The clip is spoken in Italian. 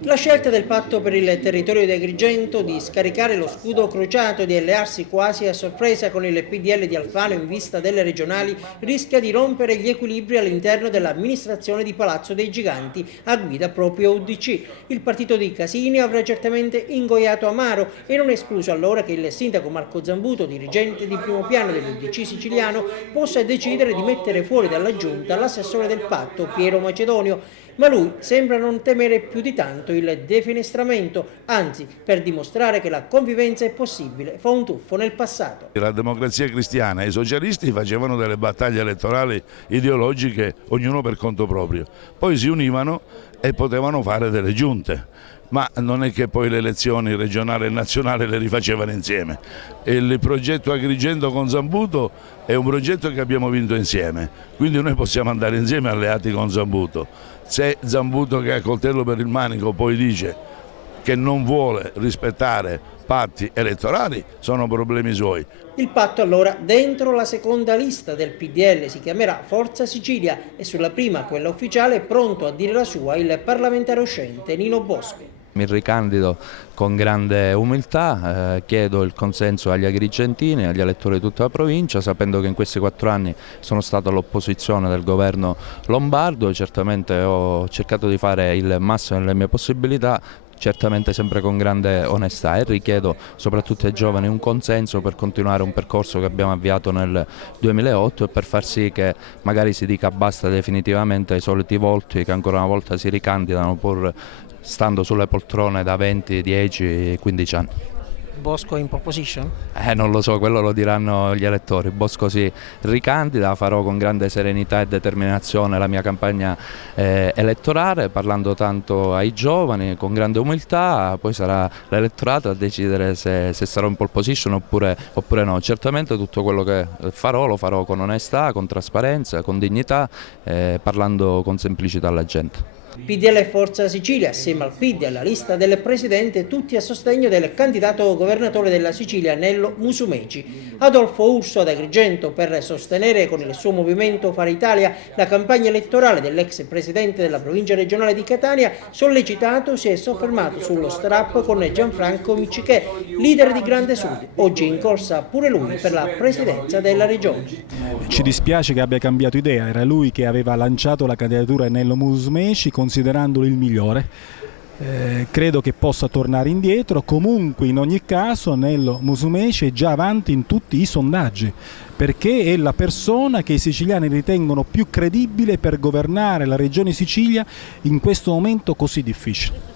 La scelta del Patto per il Territorio di Agrigento di scaricare lo scudo crociato e di allearsi quasi a sorpresa con il PDL di Alfano in vista delle regionali rischia di rompere gli equilibri all'interno dell'amministrazione di Palazzo dei Giganti a guida proprio UDC. Il partito di Casini avrà certamente ingoiato amaro e non è escluso allora che il sindaco Marco Zambuto, dirigente di primo piano dell'UDC siciliano, possa decidere di mettere fuori dalla giunta l'assessore del patto Piero Macedonio. Ma lui sembra non temere più di tanto il defenestramento, anzi, per dimostrare che la convivenza è possibile, fa un tuffo nel passato. La Democrazia Cristiana e i socialisti facevano delle battaglie elettorali ideologiche, ognuno per conto proprio. Poi si univano e potevano fare delle giunte. Ma non è che poi le elezioni regionali e nazionali le rifacevano insieme. Il progetto Agrigento con Zambuto è un progetto che abbiamo vinto insieme, quindi noi possiamo andare insieme alleati con Zambuto. Se Zambuto, che ha coltello per il manico, poi dice che non vuole rispettare patti elettorali, sono problemi suoi. Il patto allora dentro la seconda lista del PDL si chiamerà Forza Sicilia e sulla prima, quella ufficiale, è pronto a dire la sua il parlamentare uscente Nino Bosco. Mi ricandido con grande umiltà, chiedo il consenso agli agrigentini, agli elettori di tutta la provincia, sapendo che in questi 4 anni sono stato all'opposizione del governo lombardo e certamente ho cercato di fare il massimo delle mie possibilità, certamente sempre con grande onestà, e richiedo soprattutto ai giovani un consenso per continuare un percorso che abbiamo avviato nel 2008 e per far sì che magari si dica basta definitivamente ai soliti volti che ancora una volta si ricandidano pur stando sulle poltrone da 20, 10, 15 anni. Bosco in proposition? Non lo so, quello lo diranno gli elettori. Bosco si ricandida, farò con grande serenità e determinazione la mia campagna elettorale, parlando tanto ai giovani, con grande umiltà, poi sarà l'elettorato a decidere se sarò in pole position oppure no. Certamente tutto quello che farò lo farò con onestà, con trasparenza, con dignità, parlando con semplicità alla gente. PDL e Forza Sicilia, assieme al PD e alla lista del Presidente, tutti a sostegno del candidato governatore della Sicilia Nello Musumeci. Adolfo Urso ad Agrigento per sostenere con il suo movimento Fare Italia la campagna elettorale dell'ex presidente della provincia regionale di Catania, sollecitato si è soffermato sullo strappo con Gianfranco Miccichè, leader di Grande Sud, oggi in corsa pure lui per la presidenza della regione. Ci dispiace che abbia cambiato idea, era lui che aveva lanciato la candidatura Nello Musumeci considerandolo il migliore. Credo che possa tornare indietro, comunque in ogni caso Nello Musumeci è già avanti in tutti i sondaggi perché è la persona che i siciliani ritengono più credibile per governare la regione Sicilia in questo momento così difficile.